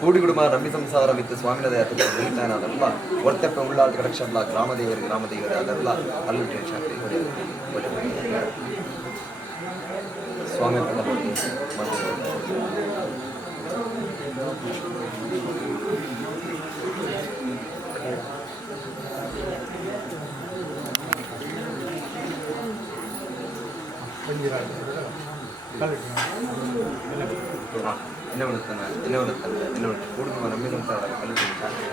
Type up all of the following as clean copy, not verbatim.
ಕೂಡಿಗುಡುಮ rummy ಸಂಸಾರ ವಿತ್ತು ಸ್ವಾಮಿನ ದಯತಲ್ಲ ಒರ್ತಪ್ಪ ಉಳ್ಳಾಟ ಕಡಕ್ಷಲ್ಲ ಗ್ರಾಮದೇವರಿ ಅದೆಲ್ಲ ಅಲ್ಲೂ ಶಾಂತಿ ಸ್ವಾಮಿ ಕೂಡಿಗುಡುಮ ರಮ್ಮಿ ಸಂಸಾರ ಅಲ್ಲೂ ಶಾಂತಿ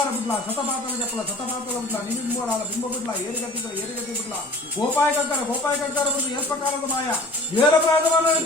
శతకార బిడ్ల శతపాతల చెప్పల శతపాతల బిడ్ల నిమింబోరాల బింబ బిడ్ల ఏరుగతి బిడ్ల గోపాయ కక్కర బిడ్డ ఏర్పకాರದ మాయ ఏర ప్రాంతమైన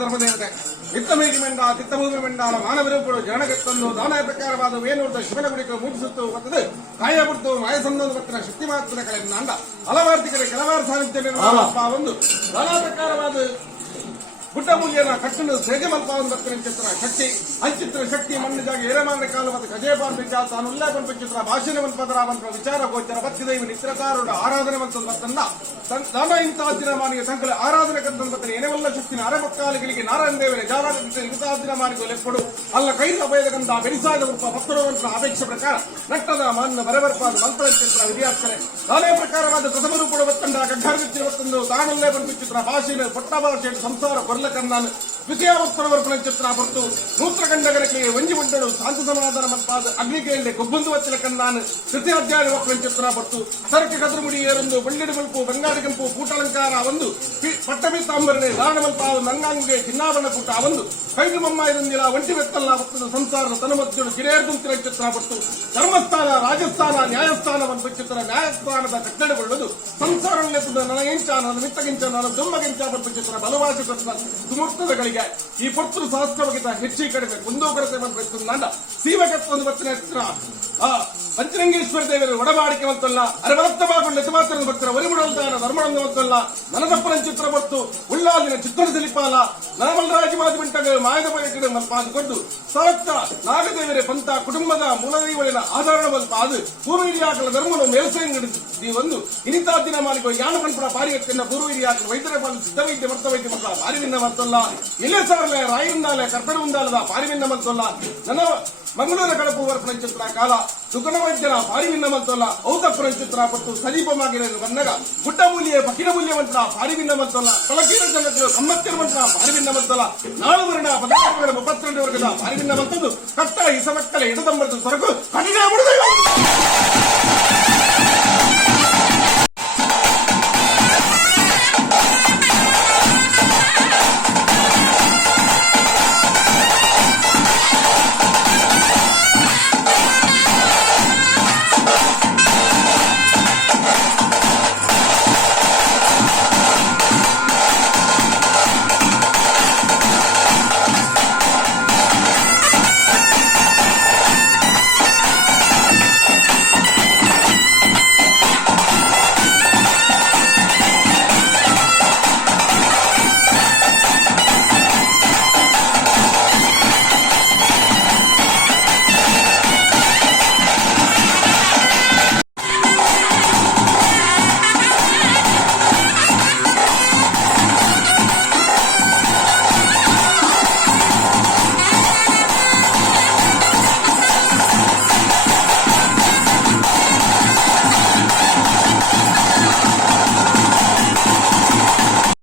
ಧರ್ಮದೇವತೆ ವಿತ್ತಮೇಗಿ ಮೆಂಡ ಚಿತ್ತಭೂಮಿ ಮೆಂಡಾಲ ಮಾನವರೂಪಗಳು ಜನಗತ್ತನ್ನು ದಾನ ಪ್ರಕಾರವಾದ ವೇಣುರ್ದ ಶಿವನ ಗುಡಿಗಳು ಮೂಡಿಸುತ್ತು ಬರ್ತದೆ ಕಾಯ ಬಿಡ್ತು ಮಾಯ ಸಂಬಂಧ ಬರ್ತಿನ ಶಕ್ತಿ ಮಾತ್ರ ಕಳೆದ ಅಂಡ ಹಲವಾರು ಕಡೆ ಕೆಲವಾರು ಸಾಹಿತ್ಯ ಒಂದು ದಾನ ಪ್ರಕಾರವಾದ ಗುಡ್ಡ ಮೂಲ್ಯನ ಕಟ್ಟನ್ನು ಸೇಜಮಲ್ಪಾವನ್ನು ಬರ್ತಿನ ಚಿತ್ರ ಶಕ್ತಿ ಅಂಚಿತ್ರ ಶಕ್ತಿ ಮಣ್ಣಿದಾಗ ಏರಮಾನ ಕಾಲ ಮತ್ತು ಗಜೇಪಾಂಬಿಜ ತಾನು ಉಲ್ಲೇಖ ಚಿತ್ರ ಭಾಷಣವಂತಪದರಾವಂತ ವಿಚಾರ ಗೋಚರ ಭಕ್ತಿದೈವ ನಿತ್ರಕಾರುಡ ಆರಾಧನೆ ಮಂತಂದ ದಾನ ಇಂತಹ ದಿನಮಾನಿಗೆ ಸಂಕಲ ಆರಾಧನೆ ಕಂತಂದ್ರೆ ಏನೆಲ್ಲ ಶಕ್ತಿನ ಅರೆಮಕ್ಕಾಲಿಗಳಿಗೆ ನಾರಾಯಣ ದೇವರೇ ಜಾರಾಟ ಇಂತಹ ದಿನಮಾನಿಗೆ ಲೆಪ್ಪಡು ಅಲ್ಲ ಕೈಲ ಅಭಯದ ಗಂಧ ಬೆರಿಸಾದ ರೂಪ ಭಕ್ತರುವಂತ ಅಪೇಕ್ಷೆ ಪ್ರಕಾರ ನಟ್ಟದ ಮಾನ್ನ ಬರಬರ್ಪಾದ ಮಲ್ಪಳ ಚಿತ್ರ ವಿಧಿಯಾಗ್ತಾರೆ ನಾನೇ ಪ್ರಕಾರವಾದ ಪ್ರಥಮ ರೂಪದ ಒತ್ತಂಡ ಗಡ್ಡಾರ್ಗಿತ್ತಿನ ಒತ್ತಂದು ತಾನುಲ್ಲೇ ಬಂದು ಚಿತ್ರ ಭಾಷೆನ ಪಟ್ಟ ಭಾಷೆ ಸಂಸಾರ ಕೊರ್ಲಕನ್ನಾನು ದ್ವಿತೀಯಾವಸ್ತರವರ್ಪಣ ಚಿತ್ರ ಹೊರತು ನೂತ್ರಗಂಡಗಳಿಗೆ ವಂಜಿ ಬಂಡಳು ಶಾಂತಿ ಸಮಾಧಾನ ಮತ್ತಾದ ಅಗ್ನಿಗೆಯಲ್ಲಿ ಕೊಬ್ಬಂದು ವಚ್ಚಲ ಕನ್ನಾನು ತೃತೀಯಾಧ್ಯಾಯ ಒಪ್ಪಣ ಚಿತ್ರ ಹೊರತು ಸರಕು ಕದುರುಗುಡಿ ಏರೊಂದು ಬಳ್ಳಿಡು ಬಲ್ಪು ಬಂಗಾಡಿ ಕೆಂಪು ಕೂಟಲಂಕಾರ ಒಂದು ಪಟ್ಟಬೀತಾಂಬರನೆ ದಾರಣಮಲ್ಪಾದ ನಂಗಾಂಗೆ ಚಿನ್ನಾಭರಣ ಕೂಟ ಒಂದು ಕೈದು ಮಮ್ಮ ಇದೊಂದಿಲ್ಲ ಒಂಟಿ ಬೆತ್ತಲ್ಲ ಒತ್ತದ ಸಂಸಾರದ ತನುಮಧ್ಯಳು ಗಿರೇರ್ದುಂತಿನ ಚಿತ್ರ ಹೊರತು ಧರ್ಮಸ್ಥಾನ ರಾಜಸ್ಥಾನ ನ್ಯಾಯಸ್ಥಾನವನ್ನು ಚಿತ್ರ ನ್ಯಾಯಸ್ಥಾನದ ಕಟ್ಟಡಗೊಳ್ಳದು ಸಂಸಾರನೆತ್ತದ ನನಗೆಂಚ ನನ್ನ ಮಿತ್ತಗಿಂಚ ನನ್ನ ದುಮ್ಮಗಿಂಚ ಬಂದು ಚಿತ್ರ ಬಲವಾಸಿ ಸುಮೂರ್ತದಗಳಿಗೆ ಈ ಪುತ್ರ ಸಹಸ್ರವಾಗಿದ್ದ ಹೆಚ್ಚಿ ಕಡಿಮೆ ಒಂದೋ ಕೊರತೆ ಬಂದು ನಂದ ಸೀವಕತ್ವದ ಬತ್ತಿನ ಚಿತ್ರ ಪಂಚರಂಗೇಶ್ವರ ದೇವರು ಒಡಬಾಡಿಕೆ ಮಂತಲ್ಲ ಅರವತ್ತಮಾಗೊಂಡು ಎತ್ತಮಾತ್ರ ಬರ್ತಾರೆ ಒರಿಮುಡಲ್ದಾನ ಧರ್ಮಣಂಗ ಮಂತಲ್ಲ ನನದಪ್ಪನ ಚಿತ್ರ ಬತ್ತು ಉಳ್ಳಾಲಿನ ಚಿತ್ರದ ಸಿಲಿಪಾಲ ನರಮಲ್ರಾಜಮಾದಿ ಬಂಟಗ ಮಾಯದ ಬಯಕಡೆ ಮಲ್ಪಾದುಕೊಂಡು ಸಾಕ್ತ ನಾಗದೇವರೇ ಪಂಥ ಕುಟುಂಬದ ಮೂಲದೈವಳಿನ ಆಧಾರ ಮಲ್ಪಾದು ಪೂರ್ವ ಹಿರಿಯಾಕಲ ಧರ್ಮನು ಮೇಲ್ಸಂಗಡಿ ಒಂದು ಇನಿತಾ ದಿನ ಮಾಲಿಕೋ ಯಾನ ಪಂಪಡ ಪಾರಿಗತ್ತಿನ ಪೂರ್ವ ಹಿರಿಯಾಕಲ ವೈದ್ಯರ ಪಾಲು ಸಿದ್ಧವೈದ್ಯ ಮರ್ತವೈದ್ಯ ಮಕ್ಕಳ ಪಾರಿವಿನ್ನ ಮಂತಲ್ಲ ಇಲ್ಲೇ ಸಾರಲೆ ರಾಯಿಂದಾಲೆ ಕರ್ಪಡೆ ಉಂದಾಲದ ಪಾರಿವಿನ್ನ ಮಂತಲ್ಲ ನನ್ನ ಮಂಗಳೂರ ಕಳಪು ವರ್ಪಣ ಚಿತ್ರ ಕಾಲ ಸುಗಣ ವೈದ್ಯರ ಪಾರಿವಿನ್ನ ಮಂತಲ್ಲ ಔತಪುರ ಚಿತ್ರ ಪಟ್ಟು ಸದೀಪಮಾಗಿರ ಬಂದಾಗ ಗುಡ್ಡ ಮೂಲ್ಯ ಪಕಿನ ಮೂಲ್ಯವಂತರ ಪಾರಿವಿನ್ನ ಮಂತಲ್ಲ ತೊಳಕೀರ ಜನಗಳು ಸಮ್ಮತ್ತಿರ ಮಂತ್ರ ಪಾರಿವಿನ್ನ ಮಂತಲ್ಲ ನಾಳು ವರ್ಣ 32 ವರ್ಗದ ಪಾರಿವಿನ್ನ ಮಂತದ್ದು ಕಟ್ಟ ಇಸಮಕ್ಕಲ ಎಡದಂಬರದ ಸೊರಗು ಕಠಿಣ